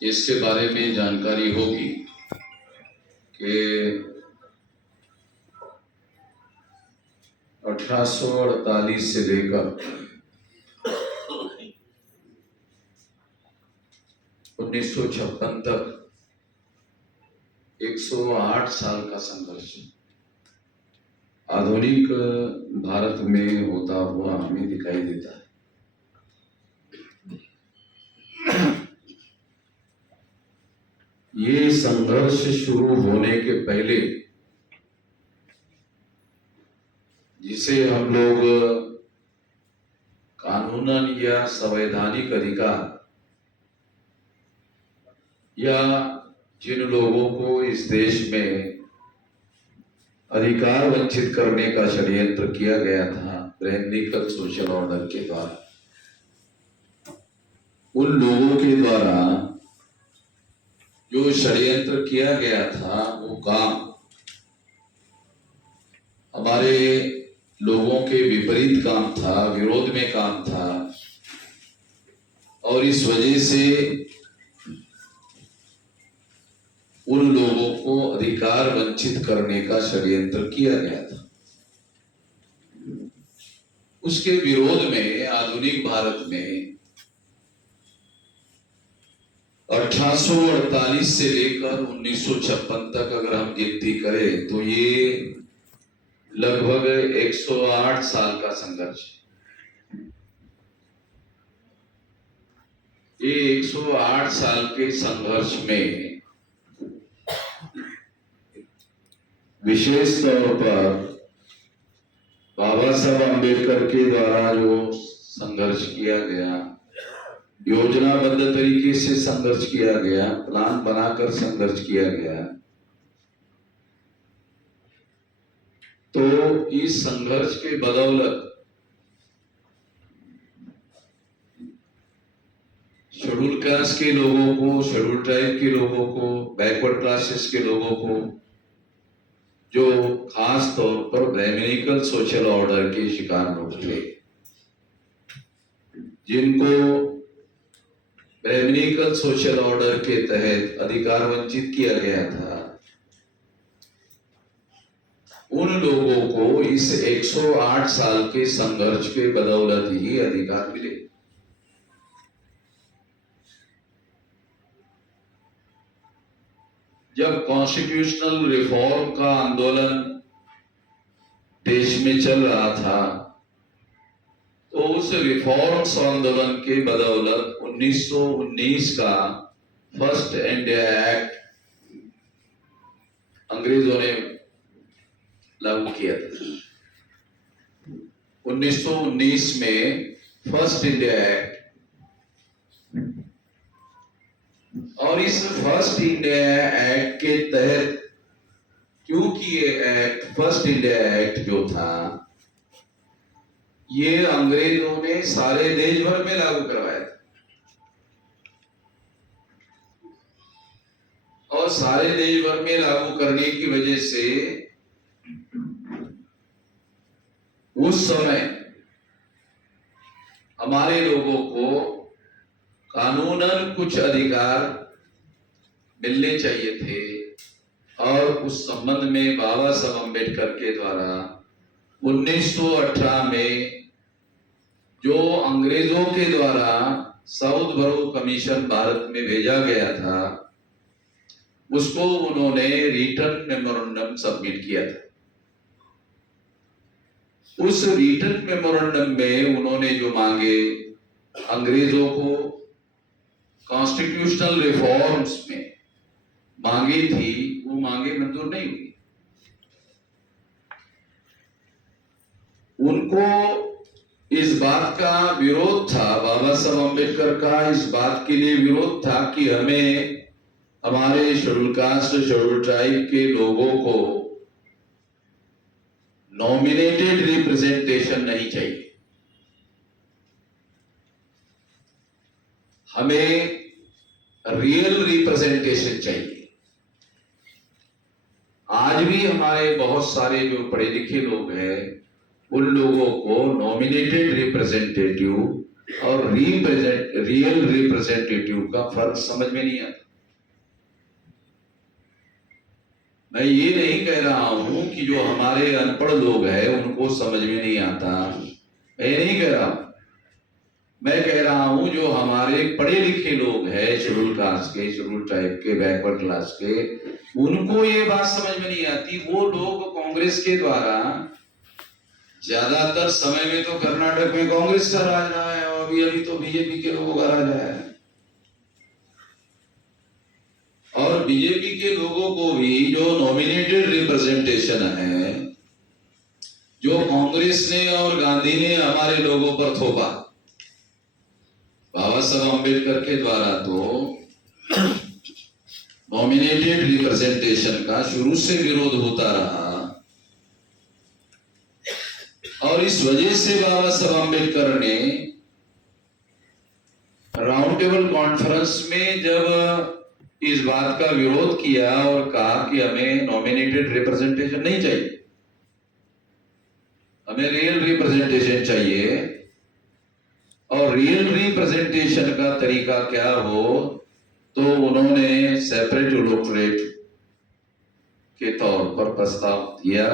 इसके बारे में जानकारी होगी कि 1848 से लेकर 1956 तक 108 साल का संघर्ष आधुनिक भारत में होता हुआ हमें दिखाई देता है। ये संघर्ष शुरू होने के पहले जिसे हम लोग कानूनन या संवैधानिक अधिकार या जिन लोगों को इस देश में अधिकार वंचित करने का षड्यंत्र किया गया था ब्रह्मनिकल सोशल ऑर्डर के द्वारा, उन लोगों के द्वारा जो षड्यंत्र किया गया था वो काम हमारे लोगों के विपरीत काम था, विरोध में काम था, और इस वजह से उन लोगों को अधिकार वंचित करने का षड्यंत्र किया गया था। उसके विरोध में आधुनिक भारत में 1848 से लेकर 1956 तक अगर हम गिनती करें तो ये लगभग 108 साल का संघर्ष है। ये 108 साल के संघर्ष में विशेष तौर पर बाबा साहब अम्बेडकर के द्वारा जो संघर्ष किया गया, योजनाबद्ध तरीके से संघर्ष किया गया, प्लान बनाकर संघर्ष किया गया, तो इस संघर्ष के बदौलत शेड्यूल कास्ट के लोगों को, शेड्यूल ट्राइब के लोगों को, बैकवर्ड क्लासेस के लोगों को, जो खास तौर पर ब्रह्मनिकल सोशल ऑर्डर के शिकार लोग थे, जिनको ब्रह्मनिकल सोशल ऑर्डर के तहत अधिकार वंचित किया गया था, उन लोगों को इस 108 साल के संघर्ष के बदौलत ही अधिकार मिले। जब कॉन्स्टिट्यूशनल रिफॉर्म का आंदोलन देश में चल रहा था तो उस रिफॉर्म्स आंदोलन के बदौलत 1919 का फर्स्ट इंडिया एक्ट अंग्रेजों ने लागू किया था। 1919 में फर्स्ट इंडिया एक्ट, और इस फर्स्ट इंडिया एक्ट के तहत, क्योंकि ये एक्ट फर्स्ट इंडिया एक्ट जो था ये अंग्रेजों ने सारे देश भर में लागू करवाया था, और सारे देश भर में लागू करने की वजह से उस समय हमारे लोगों को कानूनन कुछ अधिकार मिलने चाहिए थे, और उस संबंध में बाबा साहब अम्बेडकर के द्वारा 1918 में जो अंग्रेजों के द्वारा साउथ बरो कमीशन भारत में भेजा गया था, उसको उन्होंने रिटर्न मेमोरेंडम सबमिट किया था। उस रिटर्न मेमोरेंडम में उन्होंने जो मांगे अंग्रेजों को कॉन्स्टिट्यूशनल रिफॉर्म्स में मांगी थी, वो मांगे मंजूर नहीं हुई। उनको इस बात का विरोध था, बाबा साहब अम्बेडकर का इस बात के लिए विरोध था कि हमें हमारे शेड्यूल कास्ट, शेड्यूल ट्राइब के लोगों को नॉमिनेटेड रिप्रेजेंटेशन नहीं चाहिए, हमें रियल रिप्रेजेंटेशन चाहिए। आज भी हमारे बहुत सारे जो पढ़े लिखे लोग हैं उन लोगों को नॉमिनेटेड रिप्रेजेंटेटिव और रियल रिप्रेजेंटेटिव रिप्रेजेंटेटिव का फर्क समझ में नहीं आता। मैं ये नहीं कह रहा हूं कि जो हमारे अनपढ़ लोग हैं उनको समझ में नहीं आता, मैं ये नहीं कह रहा हूं। मैं कह रहा हूं जो हमारे पढ़े लिखे लोग हैं, शेड्यूल कास्ट के, शेड्यूल ट्राइब के, बैकवर्ड क्लास के, उनको ये बात समझ में नहीं आती। वो लोग कांग्रेस के द्वारा ज्यादातर समय में तो कर्नाटक में कांग्रेस का राज रहा है और अभी तो बीजेपी के लोगों का राज है। और बीजेपी के लोगों को भी जो नॉमिनेटेड रिप्रेजेंटेशन है, जो कांग्रेस ने और गांधी ने हमारे लोगों पर थोपा, बाबा साहब अम्बेडकर के द्वारा तो नॉमिनेटेड रिप्रेजेंटेशन का शुरू से विरोध होता रहा। और इस वजह से बाबा साहब अम्बेडकर ने राउंड टेबल कॉन्फ्रेंस में जब इस बात का विरोध किया और कहा कि हमें नॉमिनेटेड रिप्रेजेंटेशन नहीं चाहिए, हमें रियल रिप्रेजेंटेशन चाहिए। और रियल रिप्रेजेंटेशन का तरीका क्या हो, तो उन्होंने सेपरेट इलेक्टोरेट के तौर पर प्रस्ताव दिया।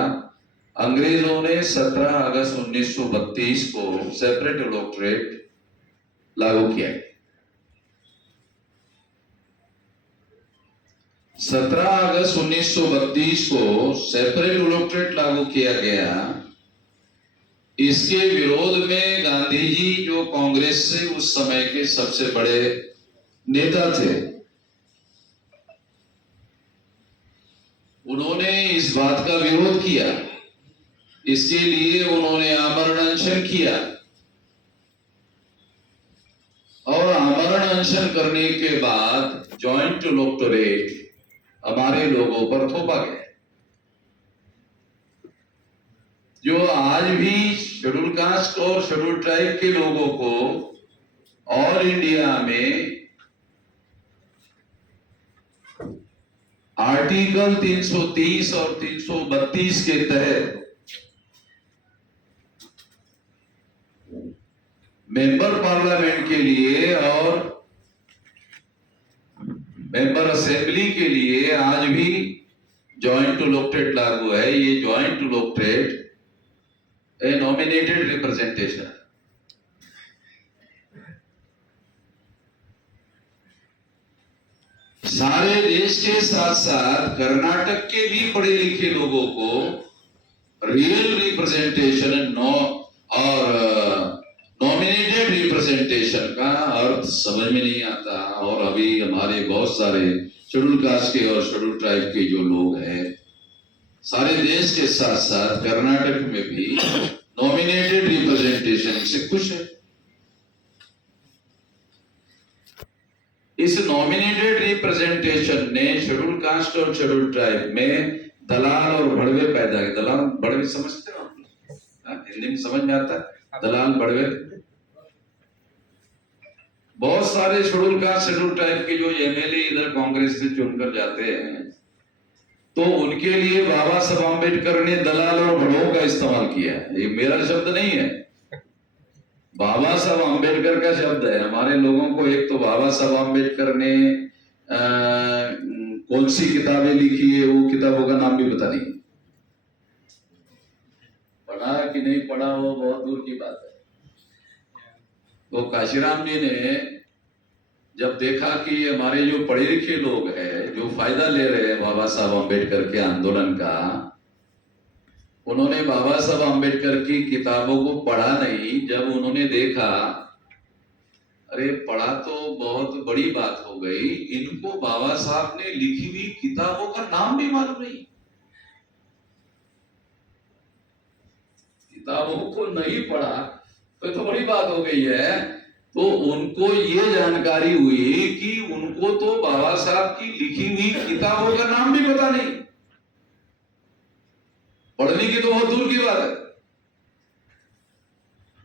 अंग्रेजों ने 17 अगस्त 1932 को सेपरेट इलेक्टोरेट लागू किया। 17 अगस्त 1932 को सेपरेट इलेक्टोरेट लागू किया गया। इसके विरोध में गांधी जी, जो कांग्रेस से उस समय के सबसे बड़े नेता थे, उन्होंने इस बात का विरोध किया। इसके लिए उन्होंने आमरण अनशन किया और आमरण अनशन करने के बाद जॉइंट इलेक्टोरेट हमारे लोगों पर थोपा गया। जो आज भी शेड्यूल कास्ट और शेड्यूल ट्राइब के लोगों को ऑल इंडिया में आर्टिकल 330 और 332 के तहत मेंबर पार्लियामेंट के लिए और मेंबर असेंबली के लिए आज भी जॉइंट इलेक्टोरेट लागू है। ये जॉइंट इलेक्टोरेट ए नॉमिनेटेड रिप्रेजेंटेशन। सारे देश के साथ साथ कर्नाटक के भी पढ़े लिखे लोगों को रियल रिप्रेजेंटेशन और नॉमिनेटेड रिप्रेजेंटेशन का अर्थ समझ में नहीं आता। और अभी हमारे बहुत सारे शेड्यूल कास्ट के और शेड्यूल ट्राइब के जो लोग हैं, सारे देश के साथ साथ कर्नाटक में भी नॉमिनेटेड रिप्रेजेंटेशन से खुश है। इस नॉमिनेटेड रिप्रेजेंटेशन ने शेड्यूल कास्ट और शेड्यूल ट्राइब में दलाल और बड़वे पैदा किए। दलाल बड़वे समझते हो आप? हिंदी में समझ में आता है दलाल बड़वे। बहुत सारे शेड्यूल कास्ट शेड्यूल ट्राइब के जो एमएलए इधर कांग्रेस से चुनकर जाते हैं, तो उनके लिए बाबा साहब अम्बेडकर ने दलाल और बड़ों का इस्तेमाल किया है। ये मेरा शब्द नहीं है, बाबा साहब अम्बेडकर का शब्द है। हमारे लोगों को एक तो बाबा साहब अम्बेडकर ने कौन सी किताबें लिखी है, वो किताबों का नाम भी पता नहीं, पढ़ा कि नहीं पढ़ा वो बहुत दूर की बात है। तो काशीराम जी ने जब देखा कि हमारे जो पढ़े लिखे लोग हैं जो फायदा ले रहे हैं बाबा साहब अम्बेडकर के आंदोलन का, उन्होंने बाबा साहब अम्बेडकर की किताबों को पढ़ा नहीं। जब उन्होंने देखा अरे पढ़ा तो बहुत बड़ी बात हो गई, इनको बाबा साहब ने लिखी हुई किताबों का नाम भी मालूम नहीं, किताबों को नहीं पढ़ा तो बड़ी बात हो गई है। तो उनको ये जानकारी हुई कि उनको तो बाबा साहब की लिखी हुई किताबों का नाम भी पता नहीं, पढ़ने की तो बहुत दूर की बात है।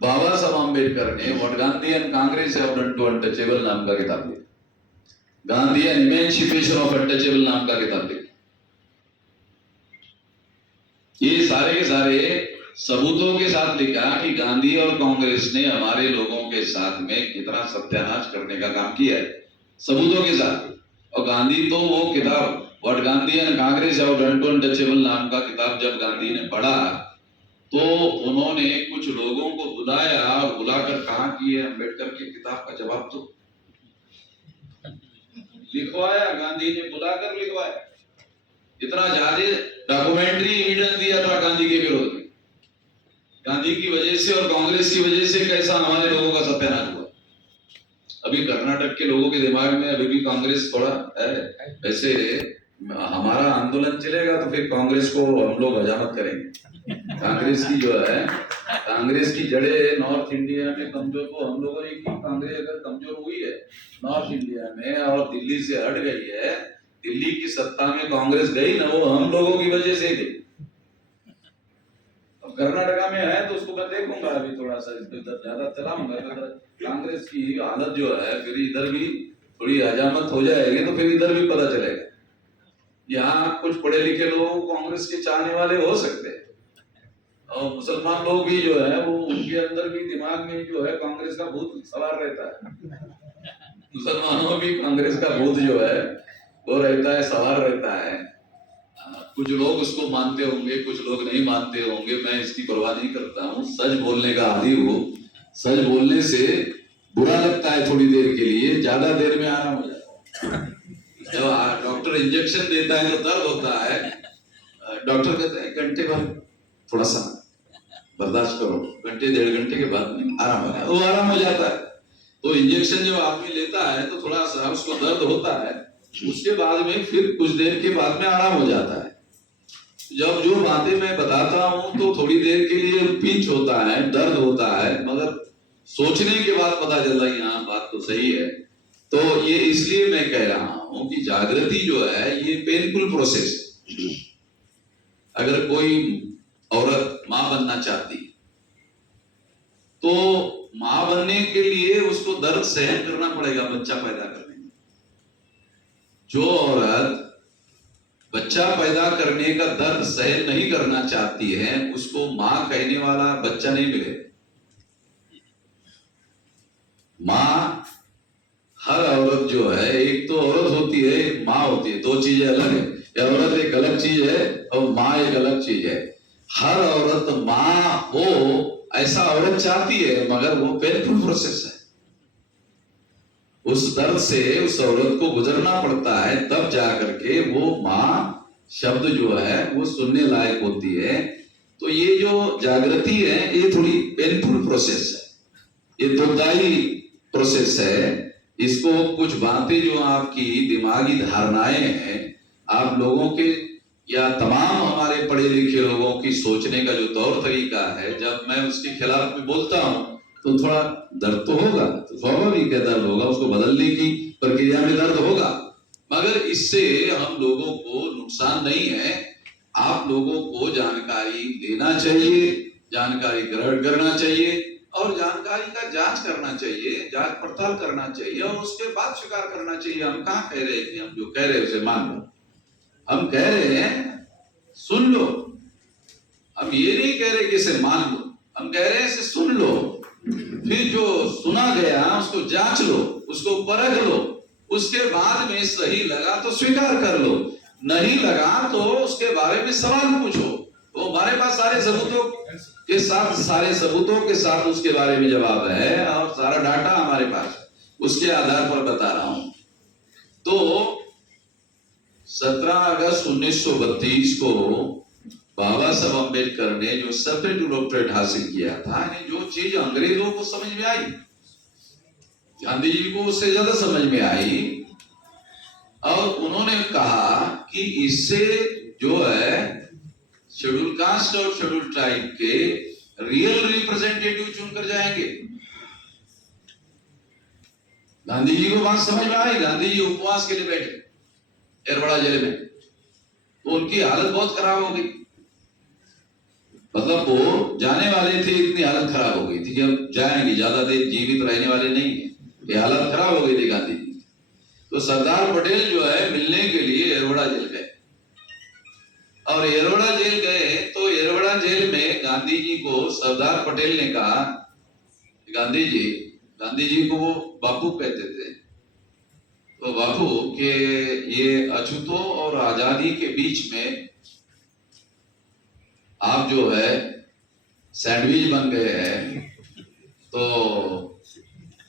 बाबा साहब अम्बेडकर ने what Gandhi and Congress have done to untouchable नाम का किताब लिखा, Gandhi and emancipation of untouchable नाम का किताब लिखा। ये सारे के सारे सबूतों के साथ लिखा कि गांधी और कांग्रेस ने हमारे लोगों के साथ में कितना सत्यानाश करने का काम किया है, सबूतों के साथ। और गांधी तो वो किताब व्हाट गांधी एंड कांग्रेस और अनटचेबल नाम का किताब जब गांधी ने पढ़ा तो उन्होंने कुछ लोगों को बुलाया और बुलाकर कहा कि ये अम्बेडकर की किताब का जवाब तो लिखवाया, गांधी ने बुलाकर लिखवाया। इतना ज्यादा डॉक्यूमेंट्री एविडेंस दिया था गांधी के विरोध में। गांधी की वजह से और कांग्रेस की वजह से कैसा हमारे लोगों का सत्यानाश हुआ। अभी कर्नाटक के लोगों के दिमाग में अभी भी कांग्रेस थोड़ा है। वैसे हमारा आंदोलन चलेगा तो फिर कांग्रेस को हम लोग हजामत करेंगे। कांग्रेस की जो है, कांग्रेस की जड़ें नॉर्थ इंडिया में कमजोर को हम लोगों ने की। कांग्रेस अगर कमजोर हुई है नॉर्थ इंडिया में और दिल्ली से हट गई है, दिल्ली की सत्ता में कांग्रेस गई ना, वो हम लोगों की वजह से गई। अब कर्नाटका में है तो उसको मैं देखूंगा, अभी थोड़ा सा इधर ज्यादा चलाऊंगा तो कांग्रेस की हालत जो है फिर इधर भी थोड़ी हजामत हो जाएगी तो फिर इधर भी पता चलेगा। यहाँ कुछ पढ़े लिखे लोग कांग्रेस के चाहने वाले हो सकते हैं और मुसलमान लोग भी जो है वो उनके अंदर भी दिमाग में जो है कांग्रेस का भूत सवार रहता है। मुसलमानों भी कांग्रेस का भूत जो है वो रहता है, सवार रहता है। कुछ लोग उसको मानते होंगे, कुछ लोग नहीं मानते होंगे, मैं इसकी परवाह नहीं करता हूँ। सच बोलने का आदी हूँ। सच बोलने से बुरा लगता है थोड़ी देर के लिए, ज्यादा देर में आराम हो जाता है। जब डॉक्टर इंजेक्शन देता है तो दर्द होता है, डॉक्टर कहते हैं घंटे बाद थोड़ा सा बर्दाश्त करो, घंटे डेढ़ घंटे के बाद में आराम हो जाता है, वो आराम हो जाता है। तो इंजेक्शन जब आदमी लेता है तो थोड़ा सा उसको दर्द होता है, उसके बाद में फिर कुछ देर के बाद में आराम हो जाता है। जब जो बातें मैं बताता हूँ तो थोड़ी देर के लिए पिंच होता है, दर्द होता है, मगर सोचने के बाद पता चलता है हाँ बात तो सही है। तो ये इसलिए मैं कह रहा हूं कि जागृति जो है ये पेनफुल प्रोसेस है। अगर कोई औरत मां बनना चाहती तो मां बनने के लिए उसको दर्द सहन करना पड़ेगा बच्चा पैदा करने में। जो औरत बच्चा पैदा करने का दर्द सहन नहीं करना चाहती है उसको मां कहने वाला बच्चा नहीं मिले। मां हर औरत जो है, एक तो औरत होती है, एक माँ होती है, दो चीजें अलग है। औरत एक अलग चीज है और माँ एक अलग चीज है। हर औरत माँ हो ऐसा औरत चाहती है, मगर वो पेनफुल प्रोसेस है। उस दर्द से उस औरत को गुजरना पड़ता है, तब जाकर के वो माँ शब्द जो है वो सुनने लायक होती है। तो ये जो जागृति है ये थोड़ी पेनफुल प्रोसेस है, ये दुखदाई प्रोसेस है। इसको कुछ बातें जो आपकी दिमागी धारणाएं हैं आप लोगों के या तमाम हमारे पढ़े लिखे लोगों की सोचने का जो तौर तरीका है, जब मैं उसके खिलाफ में बोलता हूं तो थोड़ा दर्द तो होगा, तो स्वाभाविक है दर्द होगा, उसको बदलने की प्रक्रिया में दर्द होगा, मगर इससे हम लोगों को नुकसान नहीं है। आप लोगों को जानकारी लेना चाहिए, जानकारी ग्रहण करना चाहिए और जानकारी का जांच करना चाहिए, जांच पड़ताल करना चाहिए और उसके बाद स्वीकार करना चाहिए। हम कहाँ कह रहे हैं कि हम जो कह रहे हैं उसे मान लो, हम कह रहे हैं सुन लो। हम ये नहीं कह रहे कि इसे मान लो, हम कह रहे हैं इसे सुन लो, फिर जो सुना गया उसको जांच लो, उसको परख लो, उसके बाद में सही लगा तो स्वीकार कर लो, नहीं लगा तो उसके बारे में सवाल पूछो। तो हमारे पास सारे सबूतों के साथ उसके बारे में जवाब है और सारा डाटा हमारे पास, उसके आधार पर बता रहा हूं। तो 17 अगस्त 1932 को बाबा साहब अम्बेडकर ने जो सेपरेट डॉक्टरेट हासिल किया था, जो चीज अंग्रेजों को समझ में आई, गांधी जी को उससे ज्यादा समझ में आई और उन्होंने कहा कि इससे जो है शेड्यूल कास्ट और शेड्यूल ट्राइब के रियल रिप्रेजेंटेटिव चुनकर जाएंगे। गांधी जी को बात समझ में आई। गांधी जी उपवास के लिए बैठे एरवड़ा जेल में, तो उनकी हालत बहुत खराब हो गई। मतलब वो जाने वाले थे, इतनी हालत खराब हो गई थी कि अब जाएंगे, ज्यादा देर जीवित रहने वाले नहीं है, ये हालत खराब हो गई थी गांधी जी। तो सरदार पटेल जो है मिलने के लिए एरवड़ा जेल गए और एरवड़ा जेल गए तो एरवड़ा जेल में गांधी जी को सरदार पटेल ने कहा, गांधी जी को वो बापू कहते थे, तो बापू के ये अछूतों और आजादी के बीच में आप जो है सैंडविच बन गए हैं, तो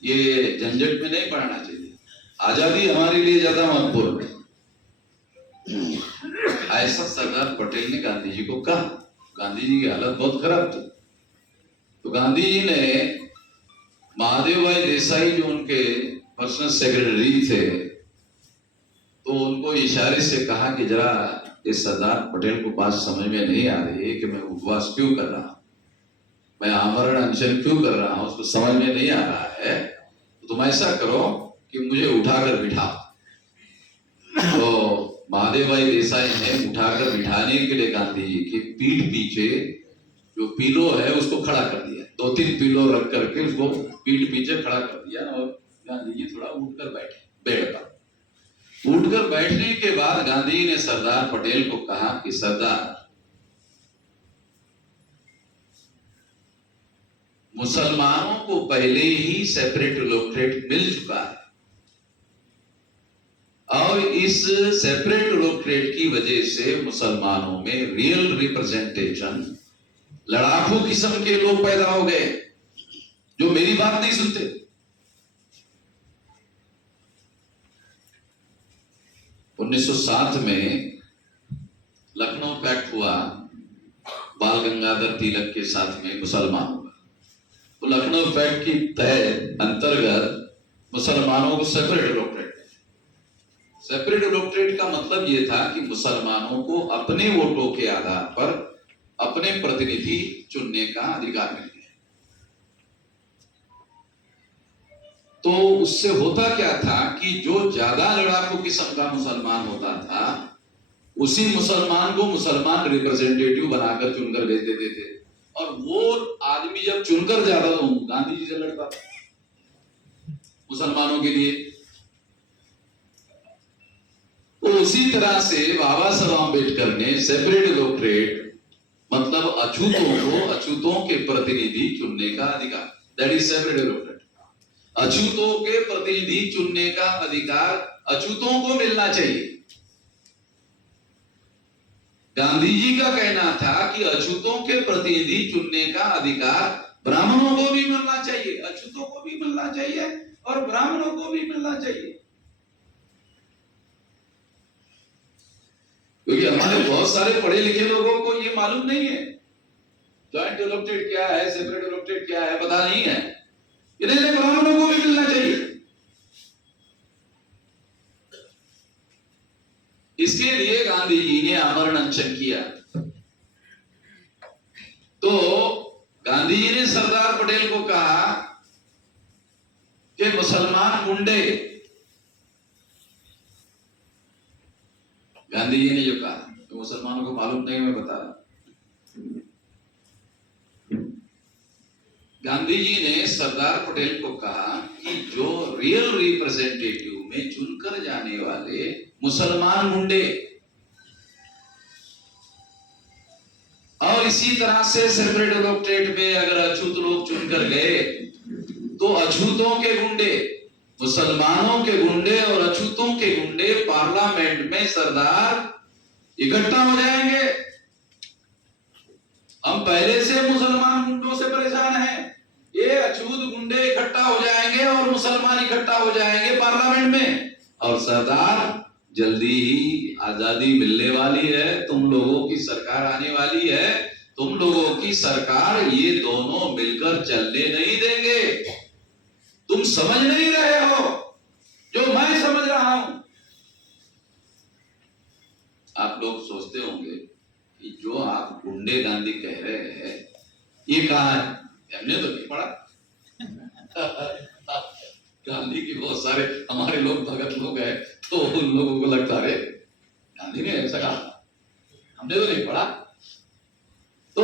ये झंझट में नहीं पड़ना चाहिए, आजादी हमारे लिए ज्यादा महत्वपूर्ण है। ऐसा सरदार पटेल ने गांधी जी को कहा। गांधी जी की हालत बहुत खराब थी, तो गांधी जी ने महादेव भाई देसाई जो उनके पर्सनल सेक्रेटरी थे, तो उनको इशारे से कहा कि जरा इस सरदार पटेल को बात समझ में नहीं आ रही है कि मैं उपवास क्यों कर रहा हूं, मैं आमरण अनशन क्यों कर रहा हूं, उसको समझ में नहीं आ रहा है, तो तुम ऐसा करो कि मुझे उठाकर बिठाओ। तो महादेव भाई देसाई ने उठाकर बिठाने के लिए गांधी जी की पीठ पीछे जो पीलो है उसको खड़ा कर दिया, 2-3 पीलो रख करके उसको पीठ पीछे खड़ा कर दिया, और गांधी जी थोड़ा उठकर बैठे बेड पर। उठकर बैठने के बाद गांधी जी ने सरदार पटेल को कहा कि सरदार, मुसलमानों को पहले ही सेपरेट इलेक्टोरेट मिल चुका है, और इस सेपरेट इलेक्टोरेट की वजह से मुसलमानों में रियल रिप्रेजेंटेशन, लड़ाकू किस्म के लोग पैदा हो गए जो मेरी बात नहीं सुनते। उन्नीस 1907 में लखनऊ पैक्ट हुआ बाल गंगाधर तिलक के साथ में मुसलमानों का, तो लखनऊ पैक्ट की तय अंतर्गत मुसलमानों को सेपरेट इलेक्टोरेट का मतलब यह था कि मुसलमानों को अपने वोटों के आधार पर अपने प्रतिनिधि चुनने का अधिकार मिल गया। तो उससे होता क्या था कि जो ज्यादा लड़ाकू किस्म का मुसलमान होता था, उसी मुसलमान को मुसलमान रिप्रेजेंटेटिव बनाकर चुनकर भेज देते थे, और वो आदमी जब चुनकर जाता तो गांधी जी से लड़ता था मुसलमानों के लिए। तो उसी तरह से बाबा साहब आम्बेडकर ने सेपरेट इलेक्टोरेट मतलब अछूतों के प्रतिनिधि चुनने का अधिकार, दैट इज सेपरेट इलेक्टोरेट। अछूतों के प्रतिनिधि चुनने का अधिकार अछूतों को मिलना चाहिए। गांधी जी का कहना था कि अछूतों के प्रतिनिधि चुनने का अधिकार ब्राह्मणों को भी मिलना चाहिए, अछूतों को भी मिलना चाहिए और ब्राह्मणों को भी मिलना चाहिए। क्योंकि हमारे बहुत सारे पढ़े लिखे लोगों को ये मालूम नहीं है जॉइंट इलेक्टोरेट क्या है, सेपरेट इलेक्टोरेट क्या है, पता नहीं है। इसलिए ब्राह्मणों को भी मिलना चाहिए। इसके लिए गांधी जी ने आमरण अनशन किया। तो गांधी जी ने सरदार पटेल को कहा कि मुसलमान गुंडे, गांधी जी ने जो कहा तो मुसलमानों को मालूम नहीं, मैं बता रहा। गांधी जी ने सरदार पटेल को कहा कि जो रियल रिप्रेजेंटेटिव में चुनकर जाने वाले मुसलमान गुंडे, और इसी तरह से सेपरेट इलेक्टोरेट में अगर अछूत लोग चुनकर गए तो अछूतों के गुंडे, मुसलमानों के गुंडे और अछूतों के गुंडे पार्लियामेंट में सरदार इकट्ठा हो जाएंगे। हम पहले से मुसलमान गुंडों से परेशान हैं, ये अछूत गुंडे इकट्ठा हो जाएंगे और मुसलमान इकट्ठा हो जाएंगे पार्लियामेंट में, और सरदार जल्दी ही आजादी मिलने वाली है, तुम लोगों की सरकार आने वाली है, तुम लोगों की सरकार ये दोनों मिलकर चलने नहीं देंगे। तुम समझ नहीं रहे हो जो मैं समझ रहा हूं। आप लोग सोचते होंगे कि जो आप गुंडे गांधी कह रहे हैं ये कहां है, हमने तो नहीं पढ़ा। गांधी की बहुत सारे हमारे लोग भगत लोग हैं, तो उन लोगों को लगता है गांधी ने ऐसा कहा, हमने तो नहीं पढ़ा। तो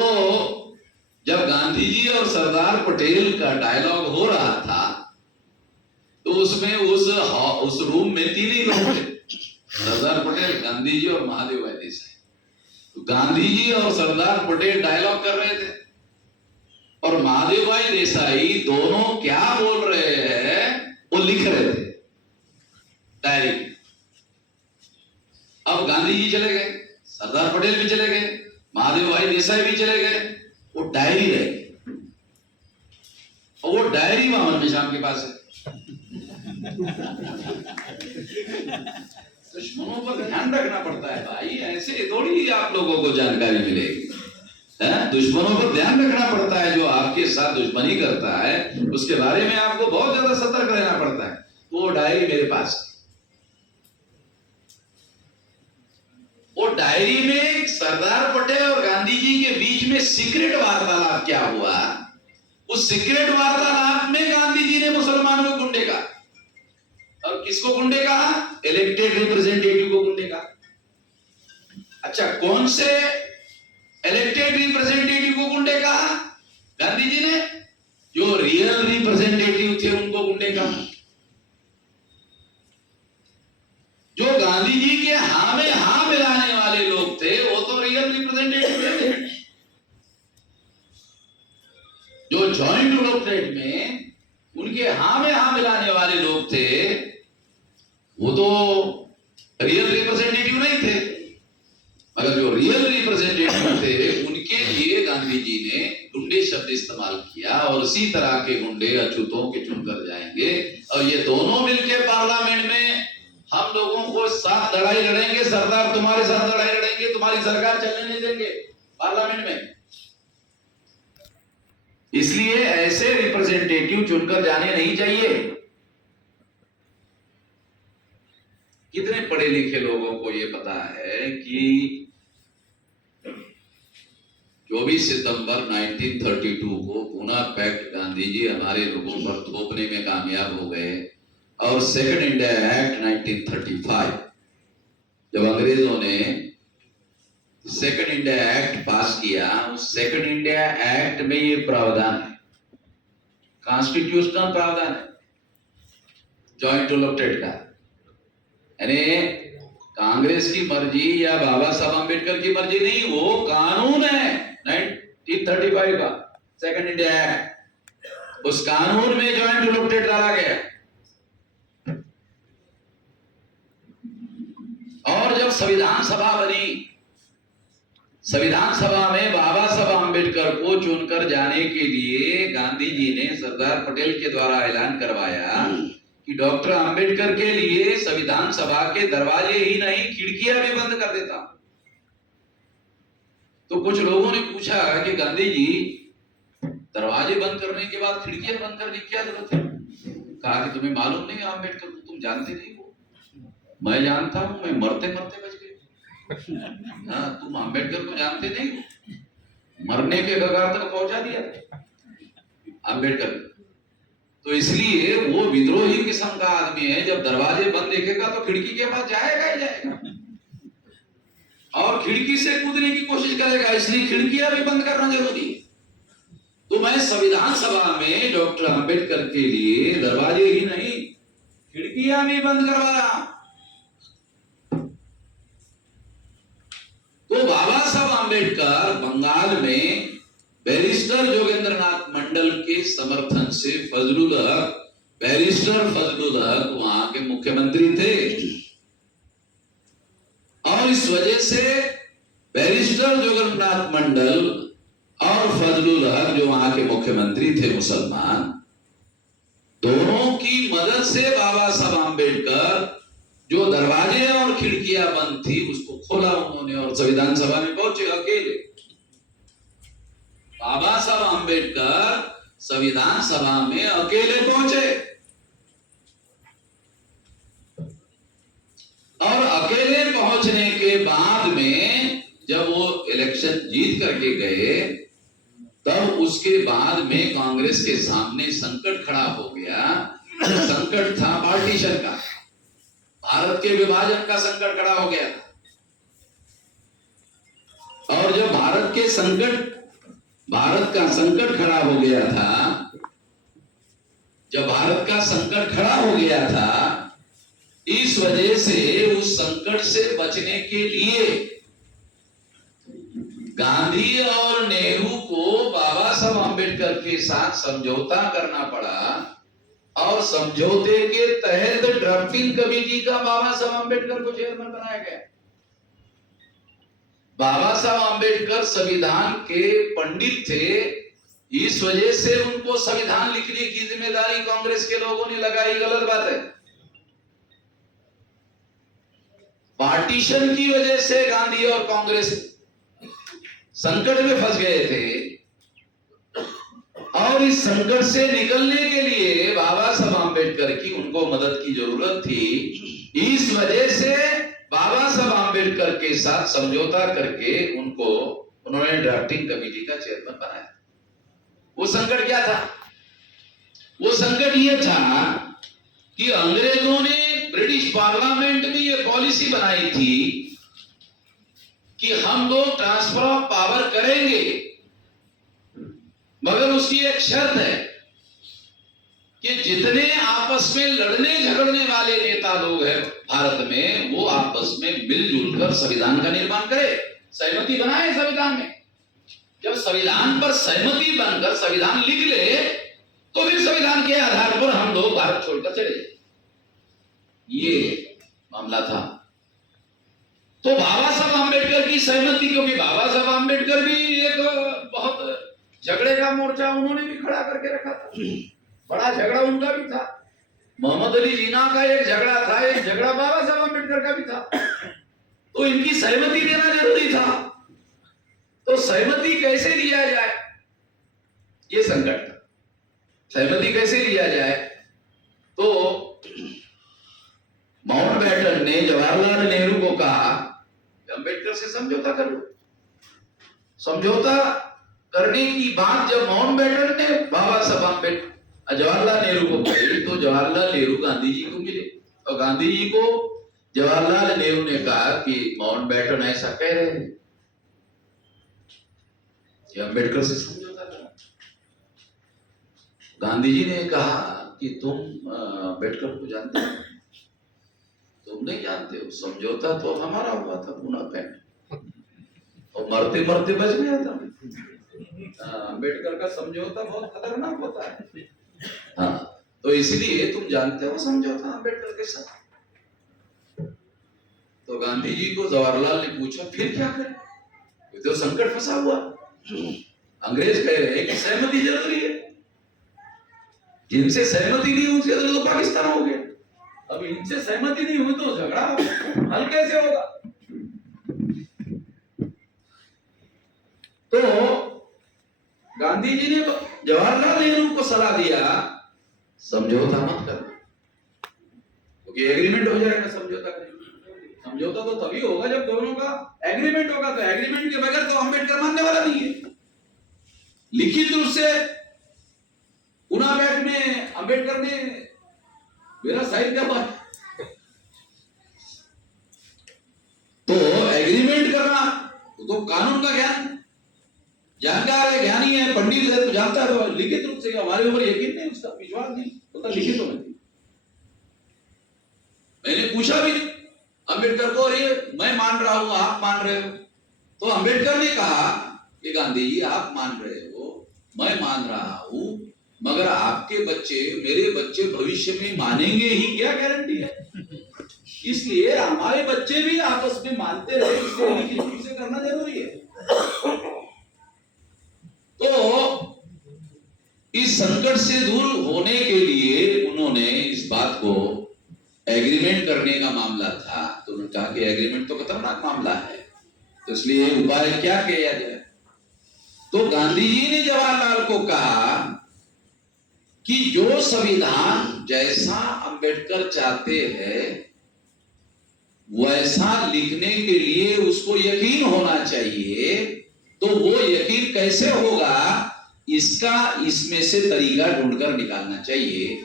जब गांधी जी और सरदार पटेल का डायलॉग हो रहा था तो उसमें उस रूम में 3 ही लोग थे, सरदार पटेल, गांधी जी और महादेव भाई देसाई। तो गांधी जी और सरदार पटेल डायलॉग कर रहे थे और महादेव भाई देसाई दोनों क्या बोल रहे हैं वो लिख रहे थे डायरी। अब गांधी जी चले गए, सरदार पटेल भी चले गए, महादेव भाई देसाई भी चले गए, वो डायरी रह गई और वो डायरी मामन निजाम के पास है। दुश्मनों पर ध्यान रखना पड़ता है भाई, ऐसे थोड़ी आप लोगों को जानकारी मिलेगी। दुश्मनों पर ध्यान रखना पड़ता है, जो आपके साथ दुश्मनी करता है उसके बारे में आपको बहुत ज्यादा सतर्क रहना पड़ता है। तो वो डायरी मेरे पास, वो डायरी में सरदार पटेल और गांधी जी के बीच में सीक्रेट वार्तालाप क्या हुआ, उस सीक्रेट वार्तालाप में गांधी जी ने मुसलमानों को गुंडे कहा और किसको गुंडे कहा, इलेक्टेड रिप्रेजेंटेटिव को गुंडे कहा। अच्छा, कौन से इलेक्टेड रिप्रेजेंटेटिव को गुंडे कहा गांधी जी ने, जो रियल रिप्रेजेंटेटिव थे उनको गुंडे कहा। जो गांधी जी के हाँ में हाँ मिलाने वाले लोग थे वो तो रियल रिप्रेजेंटेटिव थे। जो जॉइंट डेवलपमेंट में उनके हाँ में हाँ मिलाने वाले लोग थे वो तो रियल रिप्रेजेंटेटिव नहीं थे, मगर जो रियल रिप्रेजेंटेटिव थे उनके लिए गांधी जी ने गुंडे शब्द इस्तेमाल किया। और इसी तरह के गुंडे अछूतों के चुनकर जाएंगे और ये दोनों मिलकर पार्लियामेंट में हम लोगों को साथ लड़ाई लड़ेंगे, सरदार तुम्हारे साथ लड़ाई लड़ेंगे, तुम्हारी सरकार चलने नहीं देंगे पार्लियामेंट में। इसलिए ऐसे रिप्रेजेंटेटिव चुनकर जाने नहीं चाहिए। कितने पढ़े लिखे लोगों को यह पता है कि 24 सितंबर 1932 को पूना पैक्ट गांधी जी हमारे लोगों पर थोपने में कामयाब हो गए और सेकंड इंडिया एक्ट 1935 जब अंग्रेजों ने सेकंड इंडिया एक्ट पास किया, उस सेकंड इंडिया एक्ट में ये प्रावधान है, कॉन्स्टिट्यूशनल प्रावधान है जॉइंट डेवलपमेंट का, यानी कांग्रेस की मर्जी या बाबा साहब अम्बेडकर की मर्जी नहीं, वो कानून है 1935 का सेकंड इंडिया एक्ट। उस कानून में जॉइंट डेवलपमेंट डाला गया और जब संविधान सभा बनी, संविधान सभा में बाबा साहब अम्बेडकर को चुनकर जाने के लिए गांधी जी ने सरदार पटेल के द्वारा ऐलान करवाया कि डॉक्टर अम्बेडकर के लिए संविधान सभा के दरवाजे ही नहीं खिड़कियां भी बंद कर देता। तो कुछ लोगों ने पूछा कि गांधी जी दरवाजे बंद करने के बाद खिड़कियां बंद करने की क्या जरूरत है? कहा कि तुम्हें मालूम नहीं अम्बेडकर को, तुम जानते नहीं हो, मैं जानता हूं, मैं मरते मरते बच गए। हाँ, तुम अम्बेडकर को जानते नहीं हो, मरने के कगार तक पहुंचा दिया अम्बेडकर। तो इसलिए वो विद्रोही किस्म का आदमी है, जब दरवाजे बंद देखेगा तो खिड़की के पास जाएगा ही जाएगा और खिड़की से कूदने की कोशिश करेगा, इसलिए खिड़कियां भी बंद करना जरूरी है। तो मैं संविधान सभा में डॉक्टर अम्बेडकर के लिए दरवाजे ही नहीं खिड़कियां भी बंद करवा रहा हूं। तो बाबा साहब अम्बेडकर बंगाल में बैरिस्टर जोगेंद्रनाथ मंडल के समर्थन से बैरिस्टर फजलुल हक वहां के मुख्यमंत्री थे और इस वजह से बैरिस्टर जोगेंद्रनाथ मंडल और फजलुल हक जो वहां के मुख्यमंत्री थे मुसलमान, दोनों की मदद से बाबा साहब अम्बेडकर जो दरवाजे और खिड़कियां बंद थी उसको खोला उन्होंने और संविधान सभा में पहुंचे अकेले। बाबा साहब अम्बेडकर संविधान सभा में अकेले पहुंचे और अकेले पहुंचने के बाद में जब वो इलेक्शन जीत करके गए, तब उसके बाद में कांग्रेस के सामने संकट खड़ा हो गया। संकट था पार्टीशन का, भारत के विभाजन का संकट खड़ा हो गया और जब भारत का संकट खड़ा हो गया था, जब भारत का संकट खड़ा हो गया था, इस वजह से उस संकट से बचने के लिए गांधी और नेहरू को बाबा साहब आम्बेडकर के साथ समझौता करना पड़ा और समझौते के तहत ड्राफ्टिंग कमेटी का बाबा साहब आम्बेडकर को चेयरमैन बनाया गया। बाबा साहब आम्बेडकर संविधान के पंडित थे, इस वजह से उनको संविधान लिखने की जिम्मेदारी कांग्रेस के लोगों ने लगाई। गलत बात है। पार्टीशन की वजह से गांधी और कांग्रेस संकट में फंस गए थे और इस संकट से निकलने के लिए बाबा साहब आम्बेडकर की उनको मदद की जरूरत थी। इस वजह से बाबा साहब आम्बेडकर के साथ समझौता करके उन्होंने ड्राफ्टिंग कमेटी का चेयरमैन बनाया। वो संकट क्या था? वो संकट ये था कि अंग्रेजों ने ब्रिटिश पार्लियामेंट में ये पॉलिसी बनाई थी कि हम लोग ट्रांसफर ऑफ पावर करेंगे, मगर उसकी एक शर्त है कि जितने आपस में लड़ने झगड़ने वाले नेता लोग हैं भारत में, वो आपस में मिलजुल कर संविधान का निर्माण करे, सहमति बनाए संविधान में। जब संविधान पर सहमति बनकर संविधान लिख ले तो फिर संविधान के आधार पर हम लोग भारत छोड़कर चले जाए। ये मामला था। तो बाबा साहब आम्बेडकर की सहमति, क्योंकि बाबा साहब आम्बेडकर भी एक बहुत झगड़े का मोर्चा उन्होंने भी खड़ा करके रखा था। बड़ा झगड़ा उनका भी था। मोहम्मद अली जिन्ना का एक झगड़ा था, एक झगड़ा बाबा साहब आम्बेडकर का भी था। तो इनकी सहमति देना जरूरी था। तो सहमति कैसे लिया जाए, ये संकट था। सहमति कैसे लिया जाए? तो माउंटबेटन ने जवाहरलाल नेहरू को कहा अम्बेडकर से समझौता कर लो। समझौता करने की बात जब माउंटबेटन ने बाबा साहब आम्बेडकर जवाहरलाल नेहरू को कही तो जवाहरलाल नेहरू गांधी जी को मिले और गांधी जी को जवाहरलाल नेहरू ने कहा कि माउंटबेटन ऐसा कह रहे हैं कि अम्बेडकर से समझौता करो। गांधी जी ने कहा कि तुम अम्बेडकर को जानते हो? तुम नहीं जानते हो, समझौता तो हमारा हुआ था पूना पेंट और मरते मरते बच गया था। अम्बेडकर का समझौता बहुत खतरनाक होता है। हाँ, तो इसलिए तुम जानते हो समझौता अम्बेडकर के साथ। तो गांधी जी को जवाहरलाल ने पूछा फिर क्या करें, ये तो संकट फंसा हुआ। अंग्रेज कह रहे हैं कि सहमति जरूरी है, जिनसे सहमति नहीं उनसे तो पाकिस्तान हो गया। अब इनसे सहमति नहीं हुई तो झगड़ा हल कैसे होगा? तो गांधी जी ने जवाहरलाल नेहरू को सलाह दिया समझौता मत करो, क्योंकि एग्रीमेंट हो जाएगा। समझौता तो तभी होगा जब दोनों का एग्रीमेंट होगा। तो एग्रीमेंट के बगैर तो अम्बेडकर मानने वाला नहीं है। लिखित रूप से पुना बैठ में अम्बेडकर ने मेरा साइन क्या बात, तो एग्रीमेंट करना तो कानून का ज्ञान, जानकार है, ज्ञानी है, पंडित है, तो जानता है। तो लिखित रूप से हमारे ऊपर यकीन नहीं, उसका विश्वास नहीं होता। लिखित में मैंने पूछा भी अम्बेडकर को, अरे मैं मान रहा हूं, आप मान रहे हो? तो अम्बेडकर ने कहा कि गांधी जी आप मान रहे हो, मैं मान रहा हूं, मगर आपके बच्चे, मेरे बच्चे भविष्य में मानेंगे ही, क्या गारंटी है? इसलिए हमारे बच्चे भी आपस में मानते रहे, इसलिए लिखित रूप से करना जरूरी है। तो इस संकट से दूर होने के लिए उन्होंने इस बात को, एग्रीमेंट करने का मामला था, तो उन्होंने कहा कि एग्रीमेंट तो खतरनाक मामला है, तो इसलिए उपाय क्या किया जाए? तो गांधी जी ने जवाहरलाल को कहा कि जो संविधान जैसा अंबेडकर चाहते हैं वैसा लिखने के लिए उसको यकीन होना चाहिए। तो वो यकीन कैसे होगा, इसका इसमें से तरीका ढूंढकर निकालना चाहिए।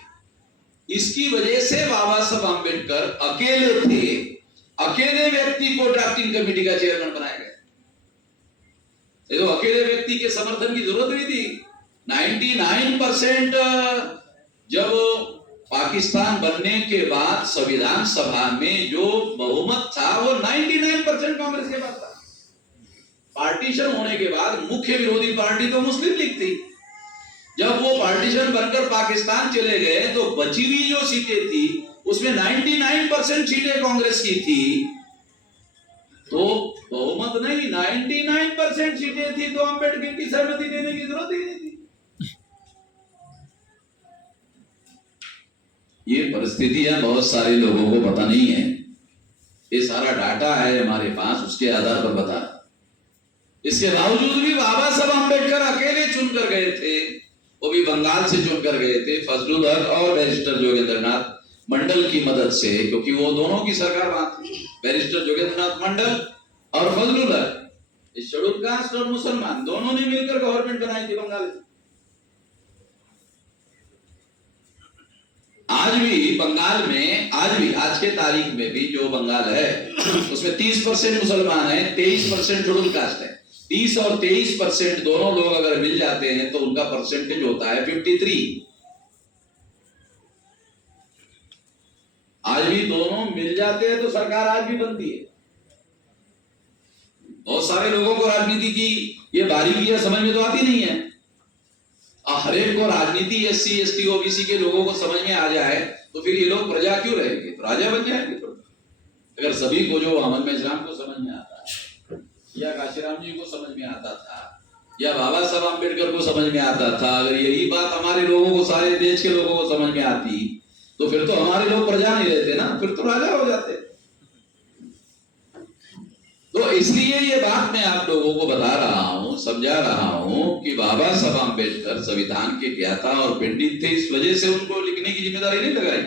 इसकी वजह से बाबा साहब आम्बेडकर अकेले थे, अकेले व्यक्ति को ड्राफ्टिंग कमेटी का चेयरमैन बनाया गया। तो अकेले व्यक्ति के समर्थन की जरूरत नहीं थी। 99% जब पाकिस्तान बनने के बाद संविधान सभा में जो बहुमत था वो 99% कांग्रेस के पास था। पार्टीशन होने के बाद मुख्य विरोधी पार्टी तो मुस्लिम लीग थी। जब वो पार्टीशन बनकर पाकिस्तान चले गए तो बची हुई जो सीटें थी उसमें 99% सीटें कांग्रेस की थी। तो बहुमत नहीं, 99% सीटें थी, तो अम्बेडकर की सहमति देने की जरूरत ही नहीं थी। ये परिस्थितियां बहुत सारे लोगों को पता नहीं है। ये सारा डाटा है हमारे पास, उसके आधार पर बता। इसके बावजूद भी बाबा साहब अम्बेडकर अकेले चुनकर गए थे, वो भी बंगाल से चुनकर गए थे, फजलुल हक और बैरिस्टर जोगेंद्रनाथ मंडल की मदद से, क्योंकि वो दोनों की सरकार वहां थी, बैरिस्टर जोगेंद्रनाथ मंडल और फजलुल हक, शेड्यूल कास्ट और मुसलमान दोनों ने मिलकर गवर्नमेंट बनाई थी बंगाल में। आज भी बंगाल में, आज के तारीख में भी जो बंगाल है उसमें 30% मुसलमान है, 23% शेड्यूल कास्ट है। 30 और 23% दोनों लोग अगर मिल जाते हैं तो उनका परसेंटेज होता है 53। आज भी दोनों मिल जाते हैं तो सरकार आज भी बनती है। बहुत सारे लोगों को राजनीति की ये बारीकियां समझ में तो आती नहीं है। हर एक को राजनीति SC ST OBC के लोगों को समझ में आ जाए तो फिर ये लोग प्रजा क्यों रहेंगे, तो राजा बन जाएंगे। अगर सभी को, जो अहमद में इस्लाम को समझ में आता है, या काशीराम जी को समझ में आता था, या बाबा साहब अम्बेडकर को समझ में आता था, अगर यही बात हमारे लोगों को, सारे देश के लोगों को समझ में आती तो फिर तो हमारे लोग प्रजा नहीं रहते ना, फिर तो राजा हो जाते। तो इसलिए ये बात मैं आप लोगों को बता रहा हूं, समझा रहा हूं कि बाबा साहब अम्बेडकर संविधान के ज्ञाता और पंडित थे, इस वजह से उनको लिखने की जिम्मेदारी नहीं लगाई।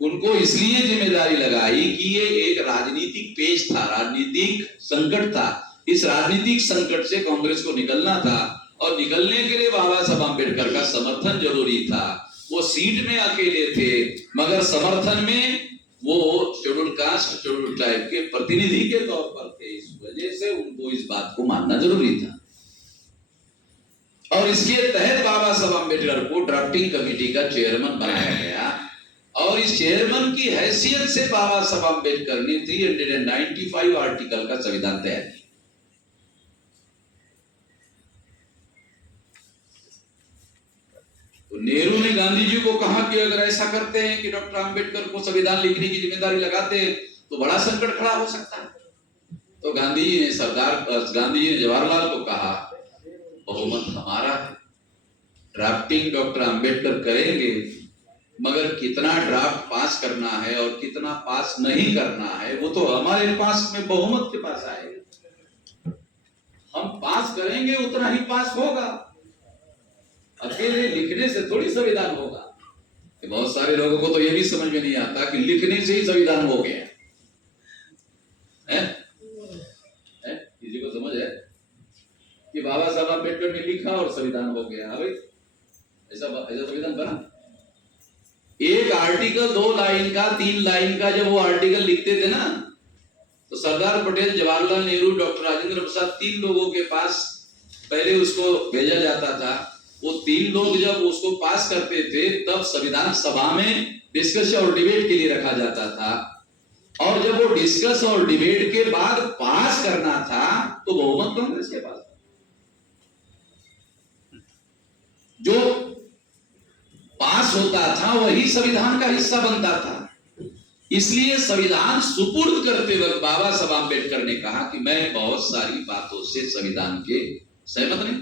उनको इसलिए जिम्मेदारी लगाई कि ये एक राजनीतिक पेश था, राजनीतिक संकट था। इस राजनीतिक संकट से कांग्रेस को निकलना था, और निकलने के लिए बाबा साहब अम्बेडकर का समर्थन जरूरी था। वो सीट में अकेले थे, मगर समर्थन में वो शेड्यूल कास्ट, शेड्यूल ट्राइब के प्रतिनिधि के तौर पर थे। इस वजह से उनको इस बात को मानना जरूरी था, और इसके तहत बाबा साहब अम्बेडकर को ड्राफ्टिंग कमेटी का चेयरमैन बनाया गया, और इस चेयरमैन की हैसियत से बाबा साहब अम्बेडकर ने 395 आर्टिकल का संविधान तैयार किया। तो नेहरू ने गांधी जी को कहा कि अगर ऐसा करते हैं कि डॉक्टर अम्बेडकर को संविधान लिखने की जिम्मेदारी लगाते हैं तो बड़ा संकट खड़ा हो सकता है। तो गांधी जी ने जवाहरलाल को कहा, बहुमत हमारा है, ड्राफ्टिंग डॉक्टर अम्बेडकर करेंगे, मगर कितना ड्राफ्ट पास करना है और कितना पास नहीं करना है वो तो हमारे पास में बहुमत के पास आएगा। हम पास करेंगे उतना ही पास होगा, अकेले लिखने से थोड़ी संविधान होगा। बहुत सारे लोगों को तो ये भी समझ में नहीं आता कि लिखने से ही संविधान हो गया है? किसी को समझ है कि बाबा साहब अम्बेडकर ने लिखा और संविधान हो गया? हाँ भाई, ऐसा संविधान बना? एक आर्टिकल 2 लाइन का, 3 लाइन का जब वो आर्टिकल लिखते थे ना, तो सरदार पटेल, जवाहरलाल नेहरू, डॉक्टर राजेंद्र प्रसाद, 3 लोगों के पास पहले उसको भेजा जाता था। वो 3 लोग जब उसको पास करते थे तब संविधान सभा में डिस्कस और डिबेट के लिए रखा जाता था, और जब वो डिस्कस और डिबेट के बाद पास करना था तो बहुमत कांग्रेस के पास था। जो पास होता था वही संविधान का हिस्सा बनता था। इसलिए संविधान सुपुर्द करते वक्त बाबा साहब अम्बेडकर ने कहा कि मैं बहुत सारी बातों से संविधान के सहमत नहीं,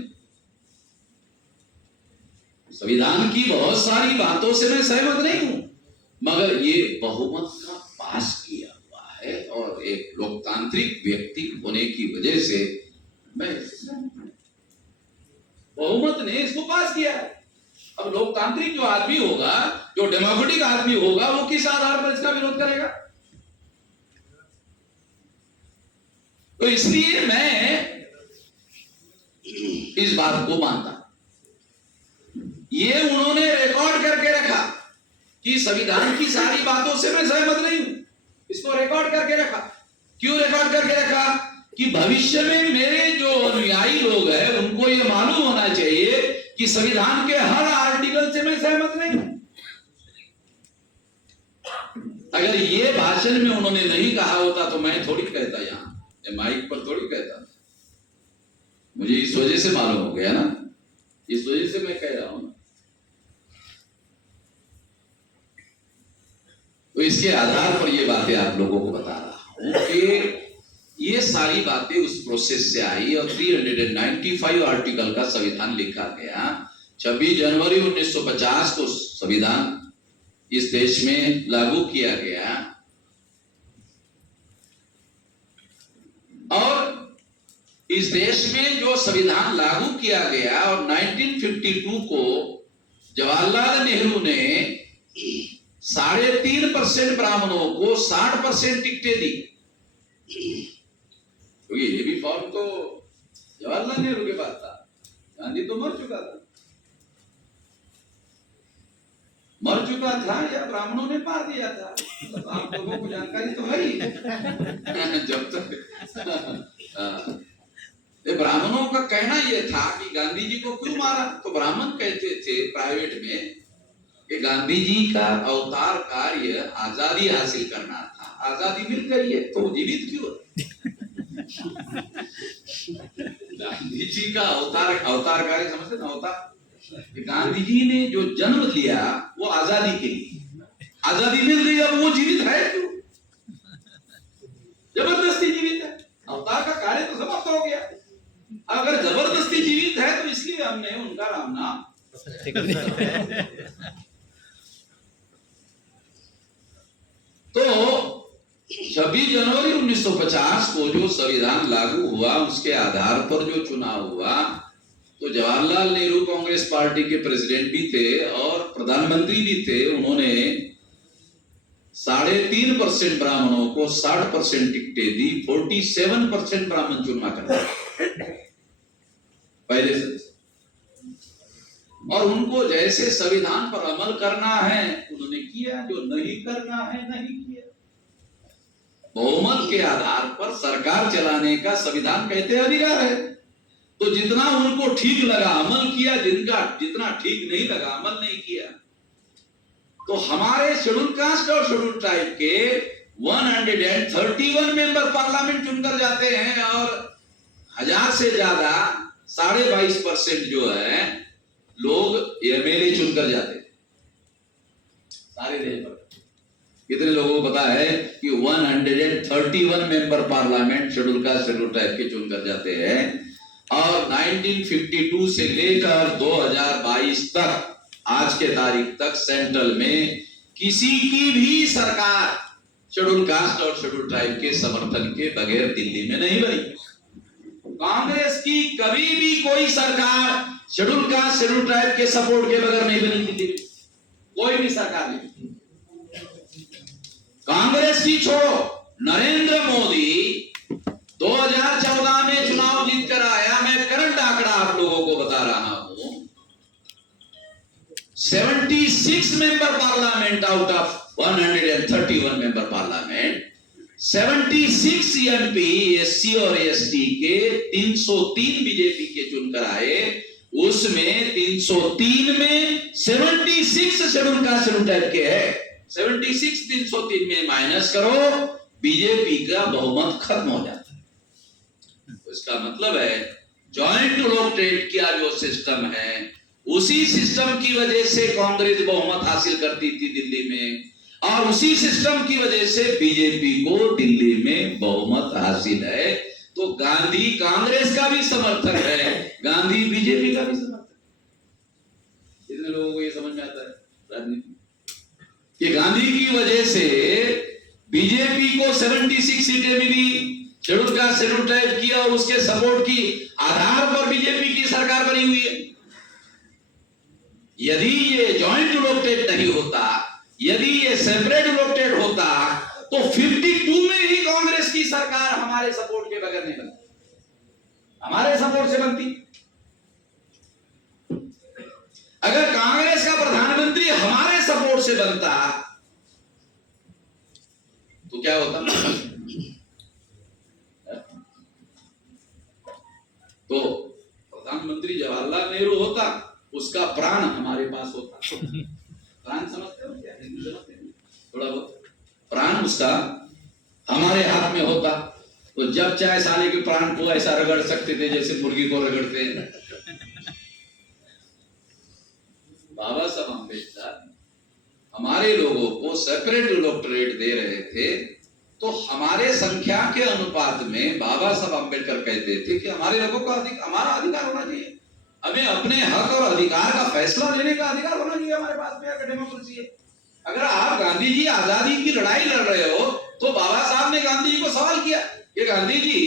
संविधान की बहुत सारी बातों से मैं सहमत नहीं हूं, मगर ये बहुमत का पास किया हुआ है, और एक लोकतांत्रिक व्यक्ति होने की वजह से मैं बहुमत ने इसको पास किया है। अब लोकतांत्रिक जो आदमी होगा, जो डेमोक्रेटिक आदमी होगा, वो किस आधार पर इसका विरोध करेगा? तो इसलिए मैं इस बात को मानता, ये उन्होंने रिकॉर्ड करके रखा कि संविधान की सारी बातों से मैं सहमत नहीं हूं, इसको रिकॉर्ड करके रखा। क्यों रिकॉर्ड करके रखा? कि भविष्य में मेरे जो अनुयायी लोग हैं उनको ये मालूम होना चाहिए कि संविधान के हर आर्टिकल से मैं सहमत नहीं हूं। अगर ये भाषण में उन्होंने नहीं कहा होता तो मैं थोड़ी कहता, यहां माइक पर थोड़ी कहता। मुझे इस वजह से मालूम हो गया ना, इस वजह से मैं कह रहा हूं ना। तो इसके आधार पर ये बातें आप लोगों को बता रहा हूं कि ये सारी बातें उस प्रोसेस से आई और 395 आर्टिकल का संविधान लिखा गया। 26 जनवरी 1950 को संविधान इस देश में लागू किया गया और इस देश में जो संविधान लागू किया गया और 1952 को जवाहरलाल नेहरू ने 3.5% ब्राह्मणों को 60% टिकटें दी। तो ये भी फॉर्म तो जवाहरलाल नेहरू के पास था, गांधी तो मर चुका था या ब्राह्मणों ने मार दिया था, आप लोगों को जानकारी तो है ही। जब तक ब्राह्मणों का कहना यह था कि गांधी जी को क्यों मारा, तो ब्राह्मण कहते थे प्राइवेट में कि गांधी जी का अवतार कार्य आजादी हासिल करना था, आजादी मिल गई है तो जीवित क्यों है? गांधी जी का अवतार कार्य समझते ना, अवतार गांधी जी ने जो जन्म लिया वो आजादी के लिए, आजादी मिल गई अब वो जीवित है क्यों? जबरदस्ती जीवित है, अवतार का कार्य तो समाप्त हो गया। अगर जबरदस्ती जीवित है तो इसलिए हमने उनका राम नाम तो 26 जनवरी 1950 को जो संविधान लागू हुआ उसके आधार पर जो चुनाव हुआ, तो जवाहरलाल नेहरू कांग्रेस पार्टी के प्रेसिडेंट भी थे और प्रधानमंत्री भी थे। उन्होंने 3.5% ब्राह्मणों को 60% टिकटें दी, 47% ब्राह्मण चुनाव करते पहले से, और उनको जैसे संविधान पर अमल करना है उन्होंने किया, जो नहीं करना है नहीं किया। बहुमत के आधार पर सरकार चलाने का संविधान कहते अधिकार है, तो जितना उनको ठीक लगा अमल किया, जितना ठीक नहीं लगा अमल नहीं किया। तो हमारे शेड्यूल कास्ट और शेड्यूल ट्राइब के 131 मेंबर पार्लियामेंट चुनकर जाते हैं और 1000 से ज्यादा 22.5% जो है लोग एमएलए चुनकर जाते हैं सारे देश पर। कितने लोगों को पता है कि 131 member parliament schedule caste schedule tribe के चुनकर जाते हैं और 1952 से लेकर 2022 तक आज के तारीख तक सेंट्रल में किसी की भी सरकार शेड्यूल कास्ट और शेड्यूल ट्राइब के समर्थन के बगैर दिल्ली में नहीं बनी। कांग्रेस की कभी भी कोई सरकार शेड्यूल कास्ट शेड्यूल ट्राइब के सपोर्ट के बगैर नहीं बनी दिल्ली में, कोई भी सरकार नहीं। कांग्रेस की छोड़ो, नरेंद्र मोदी 2014 में चुनाव जीतकर आया, मैं करंट आंकड़ा आप लोगों को बता रहा हूं, 76 member parliament out of 131 member parliament, 76 MP SC और एसटी के 303 बीजेपी के चुनकर आए, उसमें 303 में 76 शेड्यूल कास्ट शेड्यूल टाइप के है। 76 303 में माइनस करो, बीजेपी का बहुमत खत्म हो जाता है। इसका मतलब है जॉइंट इलेक्टोरेट का जो सिस्टम है, उसी सिस्टम की वजह से कांग्रेस बहुमत हासिल करती थी दिल्ली में, और उसी सिस्टम की वजह से बीजेपी को दिल्ली में बहुमत हासिल है। तो गांधी कांग्रेस का भी समर्थक है, गांधी बीजेपी का भी समर्थक है। इतने लोगों को ये समझ में आता है राजनीति कि गांधी की वजह से बीजेपी को 76 सीटें मिली, शेड्यूल कास्ट शेड्यूल ट्राइब किया और उसके सपोर्ट की आधार पर बीजेपी की सरकार बनी हुई है। यदि ये जॉइंट इलेक्टोरेट नहीं होता, यदि ये सेपरेट इलेक्टोरेट होता, तो 52 में ही कांग्रेस की सरकार हमारे सपोर्ट के बगैर नहीं बनती, हमारे सपोर्ट से बनती। अगर कांग्रेस का प्रधानमंत्री हमारे सपोर्ट से बनता तो क्या होता? तो प्रधानमंत्री जवाहरलाल नेहरू होता, उसका प्राण हमारे पास होता। प्राण समझते हो क्या? हिंदी समझते हैं थोड़ा बहुत। प्राण उसका हमारे हाथ में होता, तो जब चाहे साले के प्राण को ऐसा रगड़ सकते थे जैसे मुर्गी को रगड़ते हैं। बाबा साहब अम्बेडकर हमारे लोगों को सेपरेट डॉक्टरेट दे रहे थे, तो हमारे संख्या के अनुपात में बाबा साहब अम्बेडकर कहते थे कि हमारे लोगों का हमारा अधिकार होना चाहिए, हमें अपने हक और अधिकार का फैसला लेने का अधिकार होना चाहिए हमारे पास में, अगर डेमोक्रेसी है। अगर आप गांधी जी आजादी की लड़ाई लड़ रहे हो तो बाबा साहब ने गांधी जी को सवाल किया कि गांधी जी,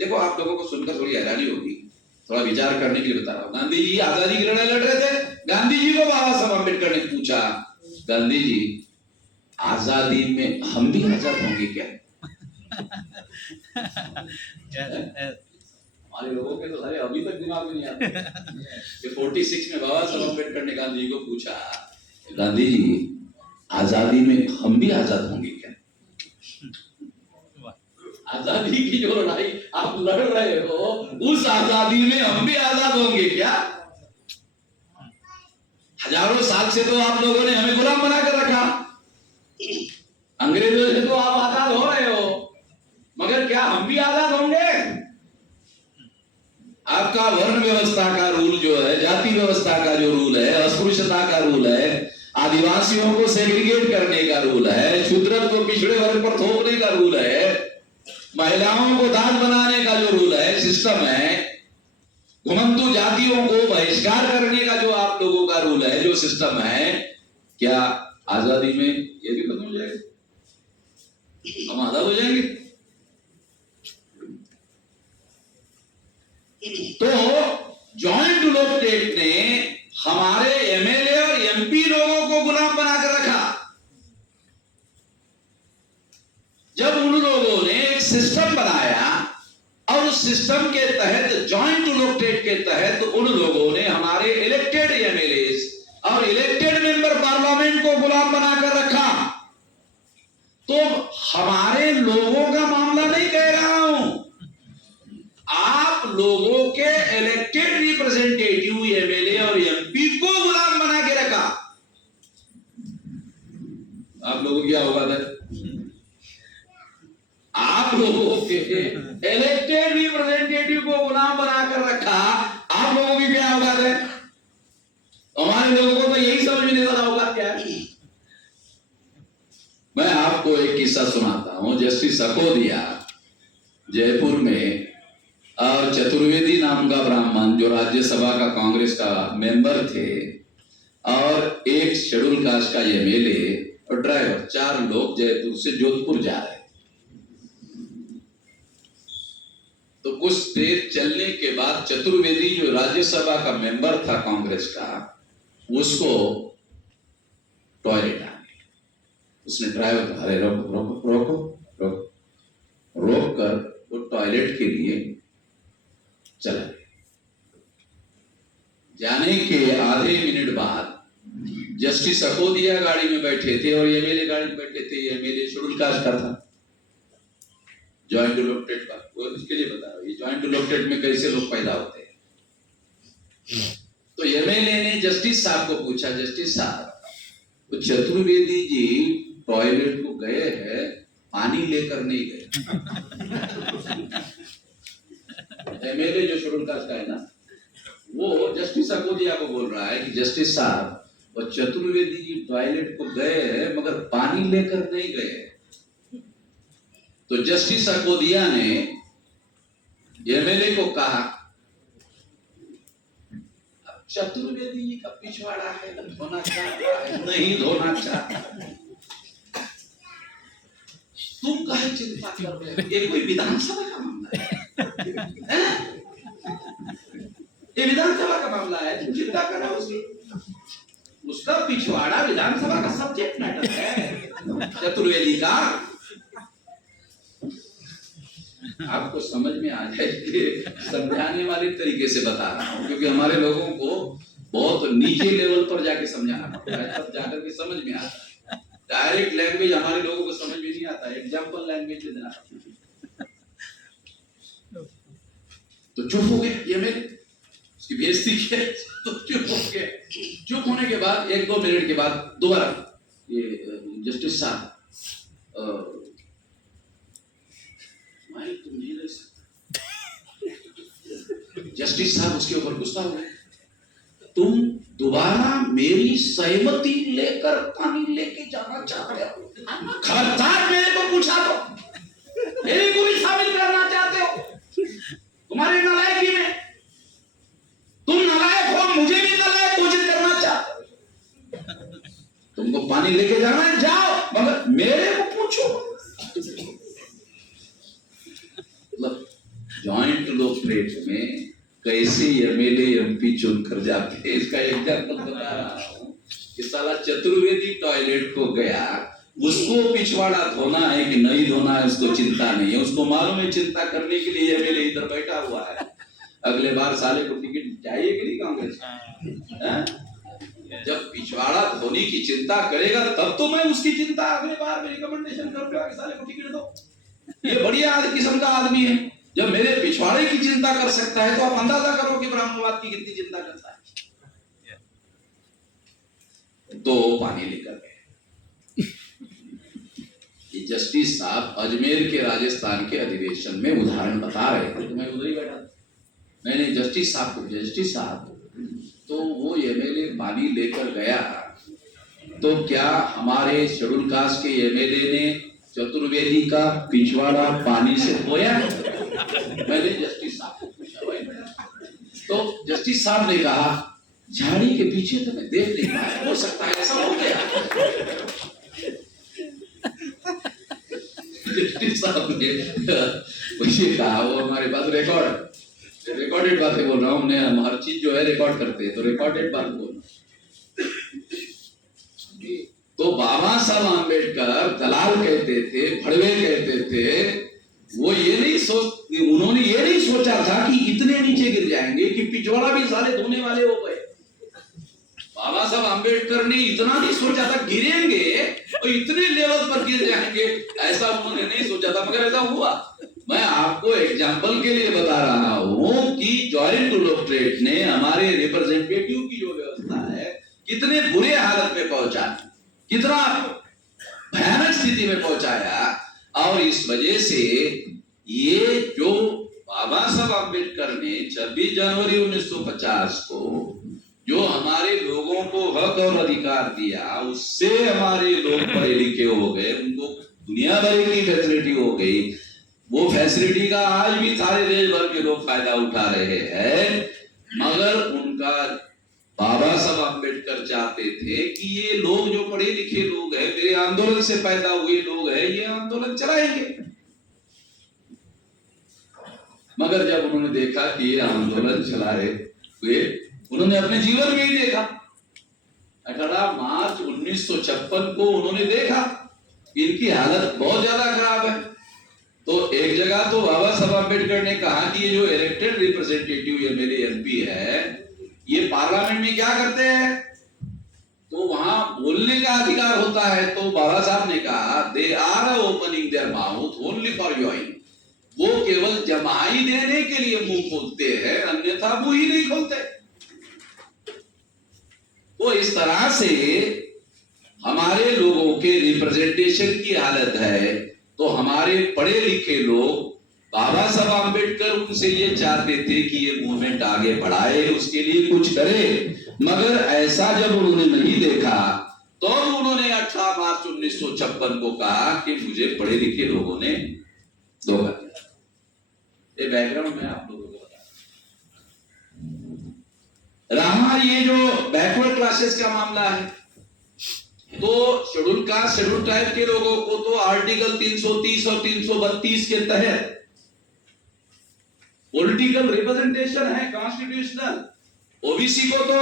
देखो आप लोगों को सुनकर थोड़ी हैरानी होगी, थोड़ा विचार करने के लिए बता रहा हूं। गांधी जी आजादी की लड़ाई लड़ रहे थे, गांधी जी को बाबा साहब अम्बेडकर ने पूछा, गांधी जी आजादी में हम भी आजाद होंगे क्या? हमारे लोगों के तो सारे अभी तक दिमाग में नहीं आते कि 46 में बाबा साहब अम्बेडकर ने गांधी जी को पूछा, गांधी जी आजादी में हम भी आजाद होंगे क्या? आजादी की जो लड़ाई आप लड़ रहे हो, उस आजादी में हम भी आजाद होंगे क्या? हजारों साल से तो आप लोगों ने हमें गुलाम बनाकर रखा, अंग्रेजों से तो आप आजाद हो रहे हो, मगर क्या हम भी आजाद होंगे? आपका वर्ण व्यवस्था का रूल जो है, जाति व्यवस्था का जो रूल है, अस्पृश्यता का रूल है, आदिवासियों को सेग्रीगेट करने का रूल है, शूद्रत्व को पिछड़े वर्ग पर थोपने का रूल है, महिलाओं को दास बनाने का जो रूल है, सिस्टम है, घुमंतु जातियों को बहिष्कार करने का जो आप लोगों का रूल है, जो सिस्टम है, क्या आजादी में ये भी खत्म हो जाएगा? हम आजाद हो जाएंगे? तो जॉइंट डोलोप्टेट ने हमारे एमएलए और एमपी लोगों को गुलाम बनाकर रखा। जब उन लोगों ने एक सिस्टम बनाया और उस सिस्टम के तहत, जॉइंट डोलोप्टेट के तहत, उन लोगों ने हमारे इलेक्टेड एमएलए और इलेक्टेड मेंबर पार्लियामेंट को गुलाम बनाकर रखा। तो हमारे लोगों का मामला नहीं कह रहा हूं, आप लोगों के इलेक्टेड रिप्रेजेंटेटिव एमएलए और एमपी को गुलाम बना के रखा। आप लोगों की क्या औकात है? आप लोगों के इलेक्टेड रिप्रेजेंटेटिव को गुलाम बनाकर रखा, आप लोगों की क्या औकात है? हमारे लोगों को तो यही समझ में नहीं आता औकात क्या है। मैं आपको एक किस्सा सुनाता हूं। जस्टिस सकोदिया जयपुर में और चतुर्वेदी नाम का ब्राह्मण जो राज्यसभा का कांग्रेस का मेंबर थे और एक शेड्यूल कास्ट का एमएलए और ड्राइवर, 4 लोग जयपुर से जोधपुर जा रहे। तो कुछ देर चलने के बाद चतुर्वेदी जो राज्यसभा का मेंबर था कांग्रेस का, उसको टॉयलेट आ गया। उसने ड्राइवर को अरे रोको रोको रोको रोको रोक कर वो टॉयलेट के लिए चला गया। जाने के आधे मिनट बाद जस्टिस सकोदिया गाड़ी में बैठे थे और एमएलए गाड़ी में बैठे थे। एमएलए शेड्यूल कास्ट का था, जॉइंट डोलोप्टेट का। वो इसके लिए बता रहा हूं, ये जॉइंट डोलोप्टेट में कैसे लोग पैदा होते हैं। तो एमएलए ने जस्टिस साहब को पूछा, जस्टिस साहब तो चतुर्वेदी जी टॉयलेट को गए हैं, पानी लेकर नहीं गए। एमएलए जो शेड्यूल कास्ट का है ना, वो जस्टिस सकोदिया को बोल रहा है कि जस्टिस साहब वो चतुर्वेदी जी टॉयलेट को गए हैं मगर पानी लेकर नहीं गए। तो जस्टिस सकोदिया ने एमएलए को कहा, चतुर्वेदी जी का पिछवाड़ा है, धोना चाहता है, नहीं धोना चाहता, तुम काहे चिंता कर रहे हो? ये कोई विधानसभा का मामला है? ये विधानसभा का मामला है, तुम चिंता कर रहे हो उसकी? उसका पिछवाड़ा विधानसभा का सब्जेक्ट मैटर है, चतुर्वेदी का। आपको समझ में आ जाए, समझाने वाले तरीके से बता रहा हूं, क्योंकि हमारे लोगों को बहुत नीचे लेवल पर जाके समझाना पड़ता है, तब जाकर के समझ में आता है। डायरेक्ट लैंग्वेज हमारे लोगों को समझ में नहीं आता, एग्जाम्पल लैंग्वेज में देना। तो चुप हो गए ये मेरे, उसकी बेइज्जती की, तो चुप हो गए। चुप होने के बाद 1-2 मिनट के बाद दोबारा ये जस्टिस साहब, मैं जस्टिस साहब उसके ऊपर गुस्सा हो गए, तुम दोबारा मेरी सहमति लेकर पानी लेके जाना चाहते हो? खबरदार मेरे को पूछा तो, मेरे को भी शामिल करना चाहते हो तुम्हारी नालायकी में? तुम नालायक हो, मुझे भी नालायक घोषित करना चाहते हो। तुमको पानी लेके जाना है, जाओ, मगर मेरे को पूछो। मतलब जॉइंट इलेक्टोरेट में कैसे एमएलए एमपी चुनकर जाते हैं, इसका एग्जाम्पल बता रहा हूं कि साला चतुर्वेदी टॉयलेट को गया, उसको पिछवाड़ा धोना है कि नहीं धोना है उसको चिंता नहीं है, उसको मालूम है चिंता करने के लिए एमएलए इधर बैठा हुआ है, अगले बार साले को टिकट चाहिए कि नहीं कांग्रेस? जब पिछवाड़ा धोने की चिंता करेगा तब तो मैं उसकी चिंता अगले बार में रिकमेंडेशन करूंगा कि साले को टिकट दो, ये बढ़िया किस्म का आदमी है। जब मेरे पिछवाड़े की चिंता कर सकता है तो आप अंदाजा करो कि ब्राह्मणवाद की कितनी चिंता करता है। तो पानी लेकर गए। ये जस्टिस साहब अजमेर के राजस्थान के अधिवेशन में उदाहरण बता रहे थे, तो मैं उधर ही बैठा था। मैंने जस्टिस साहब को, जस्टिस साहब, तो वो एमएलए पानी लेकर गया, तो क्या हमारे शेड्यूल कास्ट के एमएलए ने चतुर्वेदी का पिछवाड़ा पानी से धोया? मैंने जस्टिस साहब को पूछा भाई, तो जस्टिस साहब ने कहा झाड़ी के पीछे तो मैं देख नहीं पाया, हो सकता है ऐसा हो गया। जस्टिस साहब ने मुझे कहा, वो हमारे पास रिकॉर्डेड बातें बोल रहा हूँ, हमने हम हर चीज जो है रिकॉर्ड करते हैं, तो रिकॉर्डेड बात बोल। तो बाबा साहब आम्बेडकर दलाल कहते थे, भड़वे कहते थे, वो उन्होंने ये नहीं सोचा था कि इतने नीचे गिर जाएंगे कि पिछवाड़ा भी सारे धोने वाले हो गए। बाबा साहब आम्बेडकर ने इतना नहीं सोचा था गिरेंगे और इतने लेवल पर गिर जाएंगे, ऐसा उन्होंने नहीं सोचा था, मगर ऐसा हुआ। मैं आपको एग्जाम्पल के लिए बता रहा हूं कि जॉइंट इलेक्टोरेट ने हमारे रिप्रेजेंटेटिव की जो व्यवस्था है कितने बुरे हालत में पहुंचा, कितना भयानक स्थिति में पहुंचाया। और इस वजह से ये जो बाबा साहब आम्बेडकर ने 26 जनवरी 1950 को जो हमारे लोगों को हक और अधिकार दिया, उससे हमारे लोग पढ़े लिखे हो गए, उनको दुनिया भर की फैसिलिटी हो गई। वो फैसिलिटी का आज भी सारे देश भर के लोग फायदा उठा रहे हैं, मगर उनका बाबा साहब आम्बेडकर चाहते थे कि ये लोग जो पढ़े लिखे लोग हैं, मेरे आंदोलन से पैदा हुए लोग हैं, ये आंदोलन चलाएंगे। मगर जब उन्होंने देखा कि ये आंदोलन चलाए हुए, उन्होंने अपने जीवन में ही देखा। 18 मार्च 1956 को उन्होंने देखा कि इनकी हालत बहुत ज्यादा खराब है। तो एक जगह तो बाबा साहब आम्बेडकर ने कहा कि ये जो इलेक्टेड रिप्रेजेंटेटिव एमएलए एमपी है, ये पार्लियामेंट में क्या करते हैं, तो वहां बोलने का अधिकार होता है। तो बाबा साहब ने कहा they are opening their mouth only for yawning, वो केवल जमाई देने के लिए मुंह खोलते हैं, अन्यथा मुंह ही नहीं खोलते। तो इस तरह से हमारे लोगों के रिप्रेजेंटेशन की हालत है। तो हमारे पढ़े लिखे लोग, बाबा साहब आम्बेडकर उनसे ये चाहते थे कि ये मूवमेंट आगे बढ़ाए, उसके लिए कुछ करे, मगर ऐसा जब उन्होंने नहीं देखा तो उन्होंने 18 मार्च 1956 को कहा कि मुझे पढ़े लिखे लोगों ने धोखा दिया। ये बैकग्राउंड में आप लोगों को बता रहा। ये जो बैकवर्ड क्लासेस का मामला है, तो शेड्यूल कास्ट शेड्यूल ट्राइब के लोगों को तो आर्टिकल 330 और 332 के तहत पॉलिटिकल रिप्रेजेंटेशन है, कॉन्स्टिट्यूशनल। ओबीसी को तो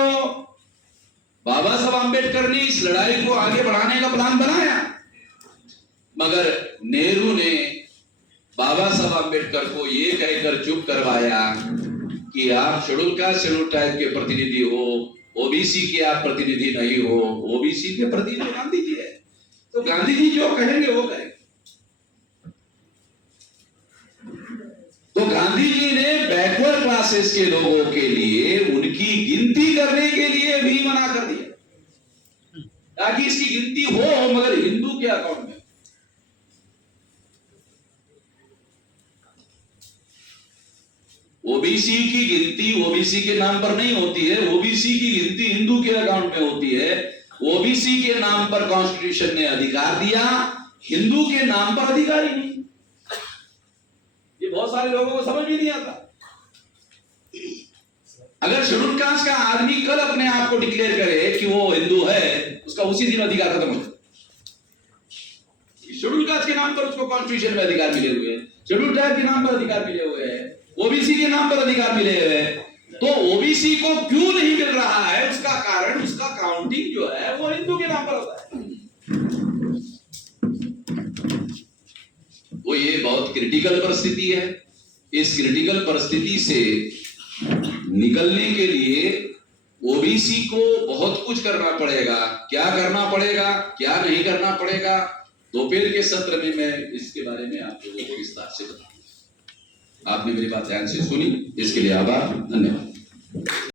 बाबा साहब आम्बेडकर ने इस लड़ाई को आगे बढ़ाने का प्लान बनाया, मगर नेहरू ने बाबा साहब आम्बेडकर को ये कहकर चुप करवाया कि आप शेड्यूल कास्ट शेड्यूल ट्राइब के प्रतिनिधि हो, ओबीसी के आप प्रतिनिधि नहीं हो। ओबीसी के प्रतिनिधि गांधी जी है, तो गांधी जी जो कहेंगे वो करेंगे। तो गांधी जी ने बैकवर्ड क्लासेस के लोगों के लिए उनकी गिनती करने के लिए भी मना कर दिया, ताकि इसकी गिनती हो मगर हिंदू के अकाउंट में। ओबीसी की गिनती ओबीसी के नाम पर नहीं होती है, ओबीसी की गिनती हिंदू के अकाउंट में होती है। ओबीसी के नाम पर कॉन्स्टिट्यूशन ने अधिकार दिया, हिंदू के नाम पर अधिकार ही नहीं। ये बहुत सारे लोगों को समझ भी नहीं आता। अगर शेड्यूल कास्ट का आदमी कल अपने आप को डिक्लेयर करे कि वो हिंदू है, उसका उसी दिन अधिकार खत्म हो जाए। शेड्यूल कास्ट के नाम पर उसको कॉन्स्टिट्यूशन में अधिकार मिले हुए हैं, शेड्यूल ट्राइब के नाम पर अधिकार मिले हुए हैं, ओबीसी के नाम पर अधिकार मिले हुए हैं। तो ओबीसी को क्यों नहीं मिल रहा है, उसका कारण उसका काउंटिंग जो है वो हिंदू के नाम पर होता है। तो ये बहुत क्रिटिकल परिस्थिति है। इस क्रिटिकल परिस्थिति से निकलने के लिए ओबीसी को बहुत कुछ करना पड़ेगा। क्या करना पड़ेगा, क्या नहीं करना पड़ेगा, दोपहर के सत्र में मैं इसके बारे में आप लोगों को विस्तार से बताऊंगा। आपने मेरी बात ध्यान से सुनी, इसके लिए आभार, धन्यवाद।